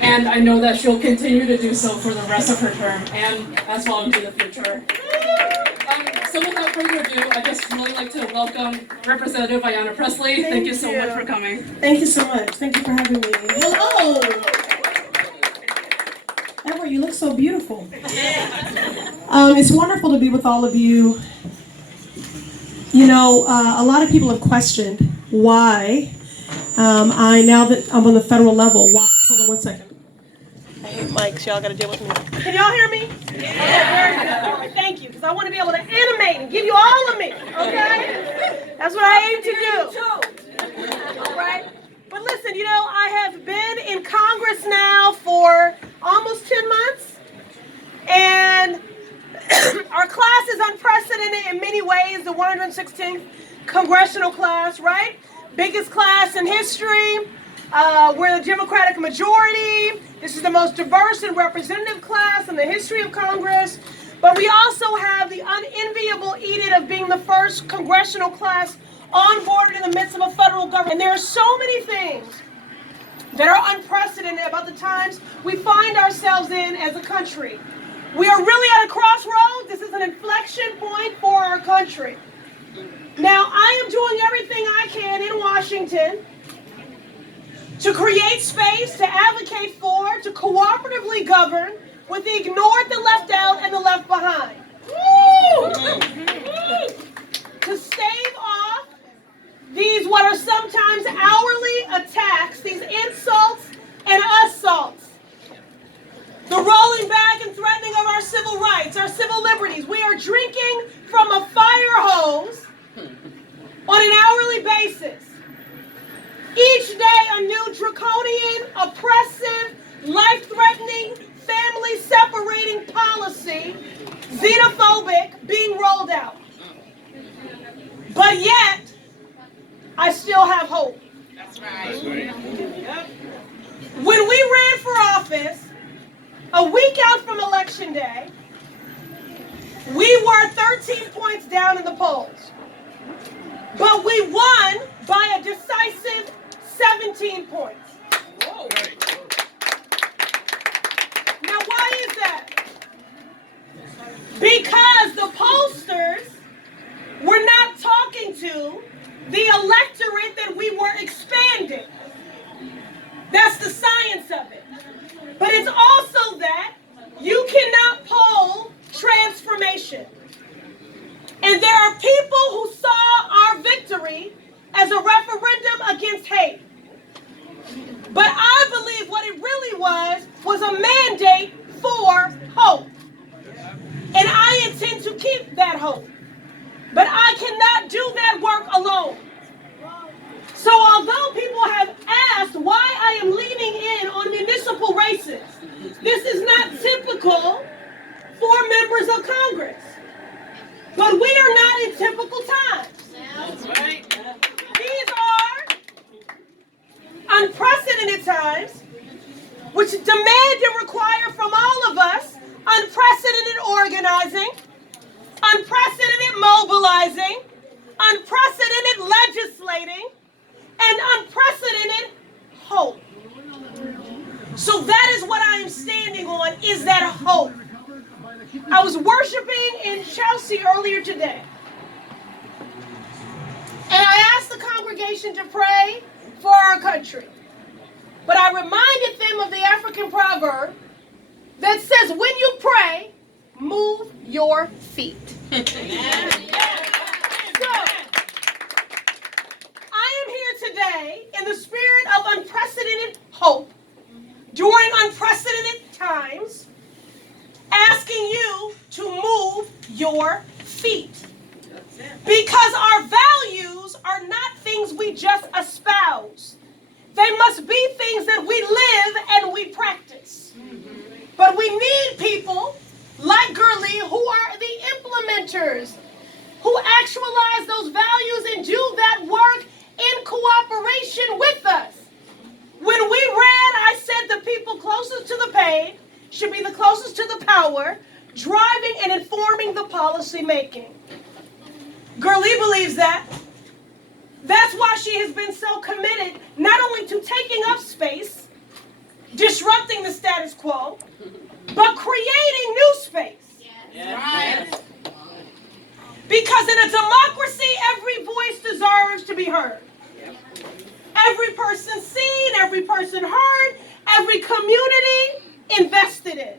and I know that she'll continue to do so for the rest of her term and as well into the future. So without further ado, I'd just really like to welcome Representative Ayanna Pressley. Thank you so much for coming. Thank you so much. Thank you for having me. Hello! Everett, you look so beautiful. It's wonderful to be with all of you. You know, a lot of people have questioned why now that I'm on the federal level, why, hold on one second. I hate mics, y'all gotta deal with me. Can y'all hear me? Yeah. All right, thank you, because I want to be able to animate and give you all of me, okay? That's what I aim to do. All right? But listen, you know, I have been in Congress now for almost 10 months, and our class is unprecedented in many ways, the 116th congressional class, right? Biggest class in history. We're the Democratic majority. This is the most diverse and representative class in the history of Congress. But we also have the unenviable edict of being the first congressional class onboarded in the midst of a federal government. And there are so many things that are unprecedented about the times we find ourselves in as a country. We are really at a crossroads. This is an inflection point for our country. Now, I am doing everything I can in Washington to create space, to advocate for, to cooperatively govern with the ignored, the left out, and the left behind. To stave off these what are sometimes hourly attacks, these insults and assaults. The rolling back and threatening of our civil rights, our civil liberties. We are drinking from a fire hose on an hourly basis. Each day a new draconian, oppressive, life-threatening, family-separating policy, xenophobic, being rolled out. But yet, I still have hope. That's right. Yep. When we ran for office, a week out from Election Day, we were 13 points down in the polls. But we won by a decisive 17 points. Whoa. Now, why is that? Because the pollsters were not talking to the electorate that we were expanding. That's the science of it. But it's also that you cannot poll transformation. And there are people who saw our victory as a referendum against hate. But I believe what it really was a mandate for hope. And I intend to keep that hope. But I cannot do that work alone. So although people have asked why I am leaning in on municipal races, this is not typical for members of Congress. But we are not in typical times. These are unprecedented times, which demand and require from all of us unprecedented organizing, unprecedented mobilizing, unprecedented legislating, and unprecedented hope. So that is what I am standing on, is that hope. I was worshiping in Chelsea earlier today, and I asked the congregation to pray for our country. But I reminded them of the African proverb that says, when you pray, move your feet. So, I am here today in the spirit of unprecedented hope during unprecedented times, asking you to move your feet. Because our values are not things we just espouse. They must be things that we live and we practice. But we need people like Gerly who are the implementers, who actualize those values and do that work in cooperation with us. When we ran, I said the people closest to the pain should be the closest to the power, driving and informing the policy making. Gerly believes that. That's why she has been so committed, not only to taking up space, disrupting the status quo, but creating new space. Yes. Because in a democracy, every voice deserves to be heard. Every person seen, every person heard, every community invested in.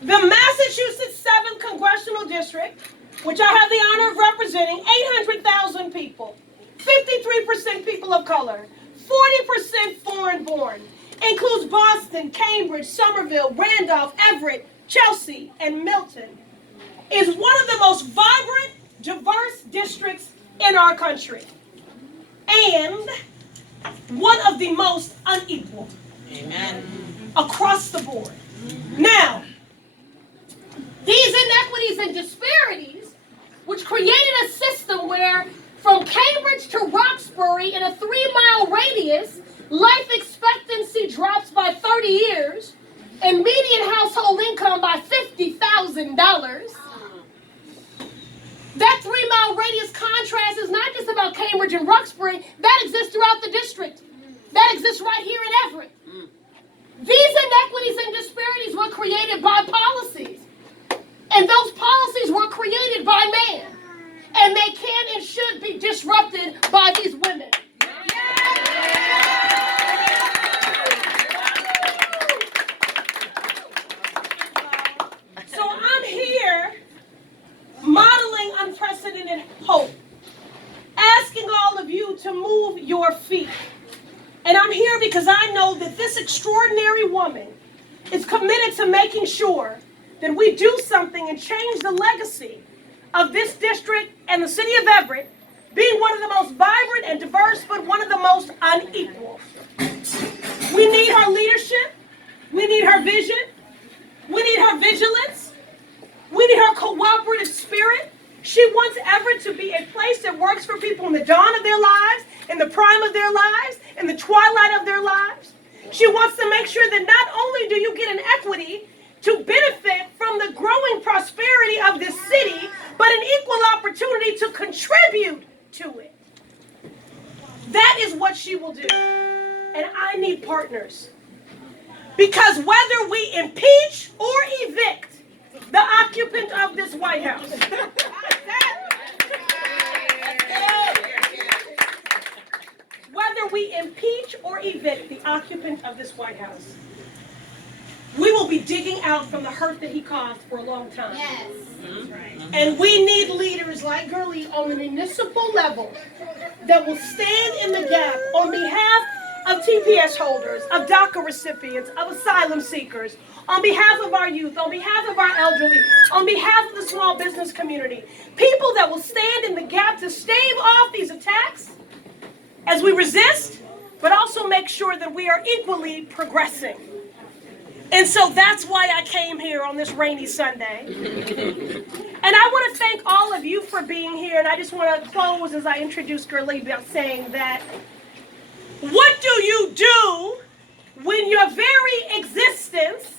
The Massachusetts 7th Congressional District, which I have the honor of representing, 800,000 people, 53% people of color, 40% foreign-born, includes Boston, Cambridge, Somerville, Randolph, Everett, Chelsea, and Milton, is one of the most vibrant, diverse districts in our country, and one of the most unequal. Amen. Across the board. Now, these inequities and disparities, which created a system where from Cambridge to Roxbury in a 3-mile radius, life expectancy drops by 30 years and median household income by $50,000. That 3-mile radius contrast is not just about Cambridge and Roxbury, that exists throughout the district. That exists right here in Everett. These inequities and disparities were created by policies. And those policies were created by man. And they can and should be disrupted by these women. so I'm here modeling unprecedented hope, asking all of you to move your feet. And I'm here because I know that this extraordinary woman is committed to making sure that we do something and change the legacy of this district and the city of Everett being one of the most vibrant and diverse, but one of the most unequal. We need her leadership. We need her vision. We need her vigilance. We need her cooperative spirit. She wants Everett to be a place that works for people in the dawn of their lives, in the prime of their lives, in the twilight of their lives. She wants to make sure that not only do you get an equity to benefit from the growing prosperity of this city, but an equal opportunity to contribute to it. That is what she will do. And I need partners. Because whether we impeach or evict the occupant of this White House, whether we impeach or evict the occupant of this White House, we will be digging out from the hurt that he caused for a long time. Yes. And we need leaders like Gerly on the municipal level that will stand in the gap on behalf of TPS holders, of DACA recipients, of asylum seekers, on behalf of our youth, on behalf of our elderly, on behalf of the small business community. People that will stand in the gap to stave off these attacks as we resist, but also make sure that we are equally progressing. And so that's why I came here on this rainy Sunday. And I want to thank all of you for being here. And I just want to close as I introduce Gerly by saying that what do you do when your very existence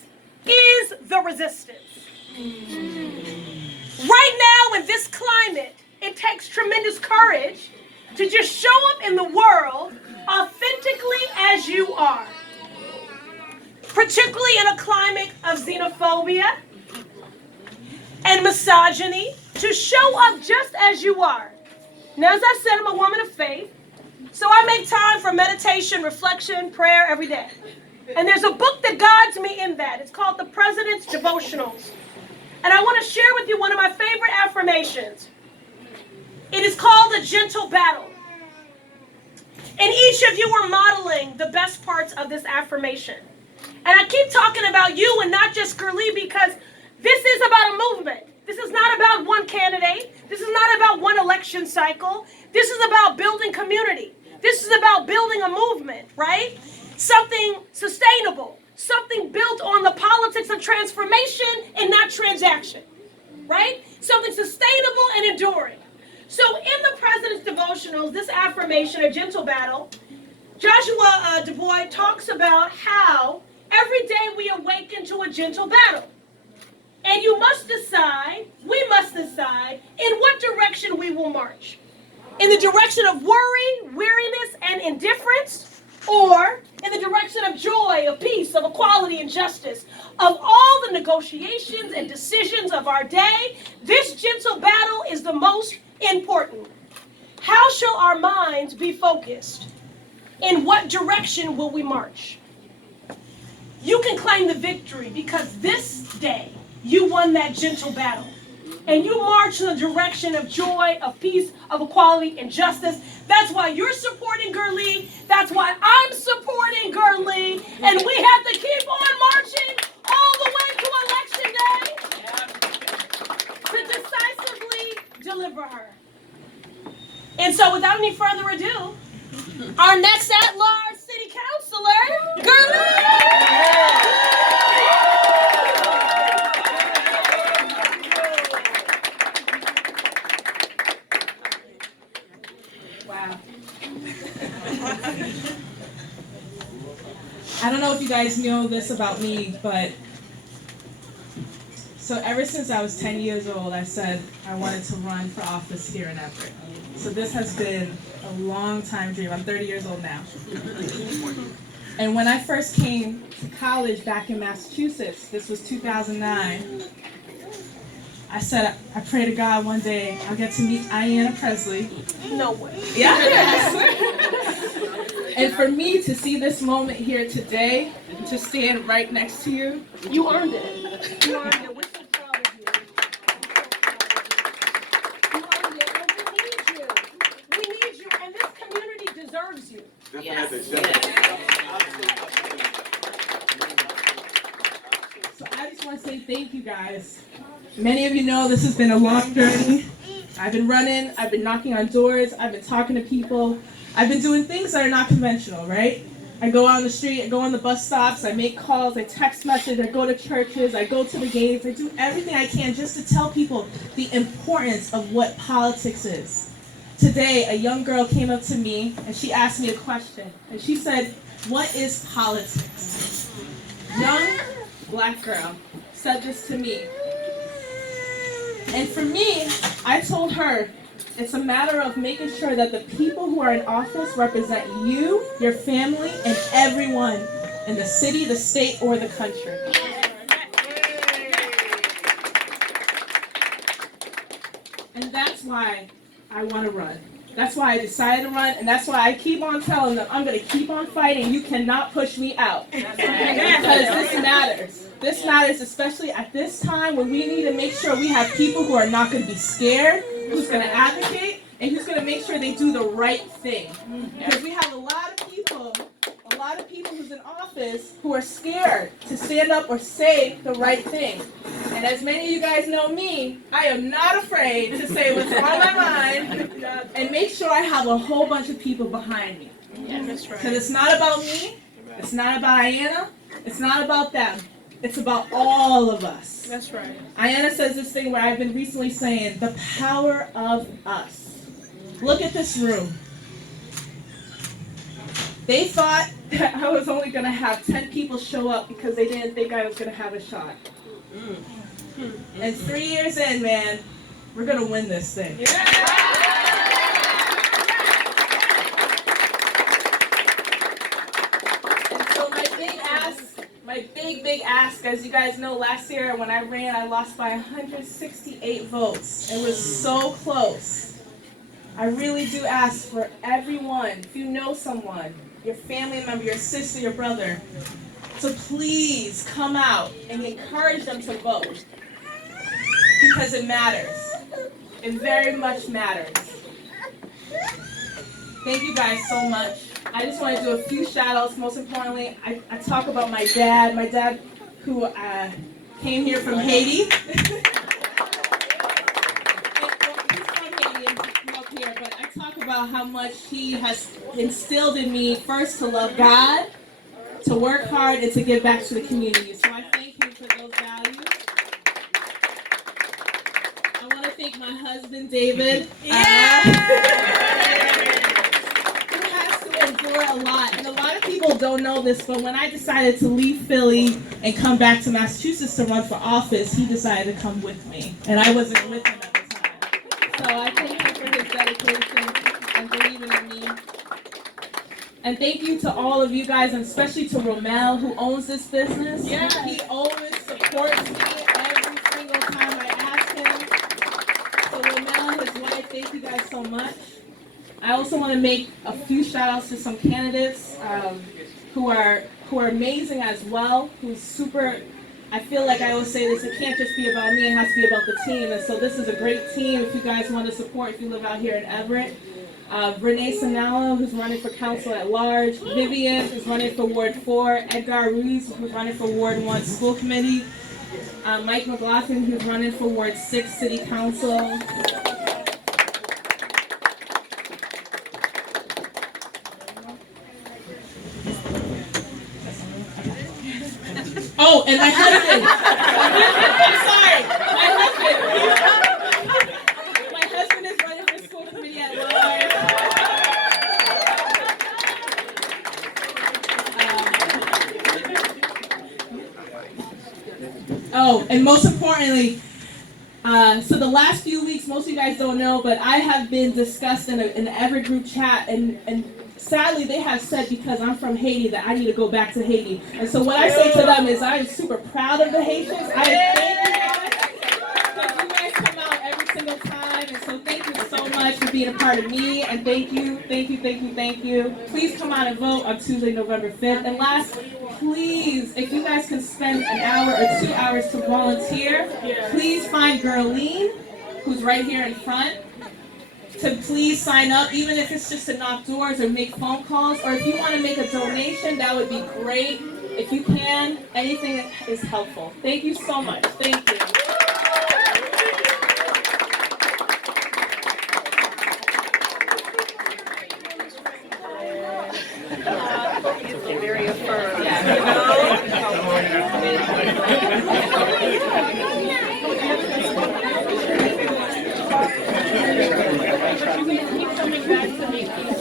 is the resistance? Right now in this climate, it takes tremendous courage to just show up in the world authentically as you are. Particularly in a climate of xenophobia and misogyny, to show up just as you are. Now, as I said, I'm a woman of faith, so I make time for meditation, reflection, prayer every day. And there's a book that guides me in that. It's called The President's Devotionals. And I want to share with you one of my favorite affirmations. It is called A Gentle Battle. And each of you are modeling the best parts of this affirmation. And I keep talking about you and not just Gerly because this is about a movement. This is not about one candidate. This is not about one election cycle. This is about building community. This is about building a movement, right? Something sustainable. Something built on the politics of transformation and not transaction, right? Something sustainable and enduring. So in the President's Devotionals, this affirmation, A Gentle Battle, Joshua Du Bois talks about how every day we awaken to a gentle battle. And you must decide, we must decide, in what direction we will march. In the direction of worry, weariness, and indifference, or in the direction of joy, of peace, of equality, and justice. Of all the negotiations and decisions of our day, this gentle battle is the most important. How shall our minds be focused? In what direction will we march? You can claim the victory because this day you won that gentle battle. And you march in the direction of joy, of peace, of equality, and justice. That's why you're supporting Gerly. That's why I'm supporting Gerly. And we have to keep on marching all the way to Election Day to decisively deliver her. And so without any further ado, our next at-large city councilor, Gerly! I don't know if you guys know this about me, but so ever since I was 10 years old, I said I wanted to run for office here in Everett. So this has been a long time dream. I'm 30 years old now. And when I first came to college back in Massachusetts, this was 2009, I said, I pray to God one day I'll get to meet Ayanna Pressley. No way. Yeah. And for me to see this moment here today, to stand right next to you, You earned it. You earned it. We're so proud of you. You earned it. And we need you. We need you. And this community deserves you. Yes. so I just want to say thank you guys. Many of you know this has been a long journey. I've been running, I've been knocking on doors, I've been talking to people. I've been doing things that are not conventional, right? I go out on the street, I go on the bus stops, I make calls, I text message, I go to churches, I go to the games, I do everything I can just to tell people the importance of what politics is. Today, a young girl came up to me and she asked me a question. And she said, "What is politics?" Young black girl said this to me. And for me, I told her, it's a matter of making sure that the people who are in office represent you, your family, and everyone in the city, the state, or the country. And that's why I want to run. That's why I decided to run, and that's why I keep on telling them, I'm going to keep on fighting. You cannot push me out. Because this matters. This matters especially at this time when we need to make sure we have people who are not going to be scared, who's going to advocate, and who's going to make sure they do the right thing. Because we have a lot of people who's in office who are scared to stand up or say the right thing. And as many of you guys know me, I am not afraid to say what's on my mind and make sure I have a whole bunch of people behind me. Because it's not about me, it's not about Ayanna, it's not about them. It's about all of us. That's right. Ayanna says this thing where I've been recently saying, the power of us. Look at this room. They thought that I was only going to have 10 people show up because they didn't think I was going to have a shot. And 3 years in, man, we're going to win this thing. And so my big ask, as you guys know, last year when I ran, I lost by 168 votes. It was so close. I really do ask for everyone, if you know someone, your family member, your sister, your brother, to please come out and encourage them to vote. Because it matters. It very much matters. Thank you guys so much. I just want to do a few shout outs. Most importantly, I talk about my dad who came here from Haiti. He's from Haiti and grew up here, but I talk about how much he has instilled in me first to love God, to work hard, and to give back to the community. So I thank him for those values. I want to thank my husband, David. Endure a lot, and a lot of people don't know this, but when I decided to leave Philly and come back to Massachusetts to run for office, he decided to come with me, and I wasn't with him at the time. So I thank him for his dedication and believing in me. And thank you to all of you guys, and especially to Romel, who owns this business. Yeah. He always supports me every single time I ask him. So Romel, his wife, thank you guys so much. I also want to make a few shout outs to some candidates who are amazing as well, who's super. I feel like I always say this, it can't just be about me, it has to be about the team. And so this is a great team if you guys want to support, if you live out here in Everett. Renee Sanallo, who's running for council at large. Vivian, who's running for Ward 4. Edgar Ruiz, who's running for Ward 1 School Committee. Mike McLaughlin, who's running for Ward 6 City Council. Oh, and my husband. I'm sorry. My husband is running for school committee at large. Oh, and most importantly, so the last few weeks, most of you guys don't know, but I have been discussed in an Everett group chat, and sadly they have said because I'm from Haiti that I need to go back to Haiti. And so what I say to them is I am super proud of the Haitians. I thank you guys because you guys come out every single time. And so thank you so much for being a part of me. And thank you. Please come out and vote on Tuesday, November 5th. And last, please, if you guys can spend an hour or 2 hours to volunteer, please find Gerly, who's right here in front, to please sign up, even if it's just to knock doors or make phone calls, or if you want to make a donation, that would be great. If you can, anything is helpful. Thank you so much. Thank you. Very affirmed. Keep coming back to me.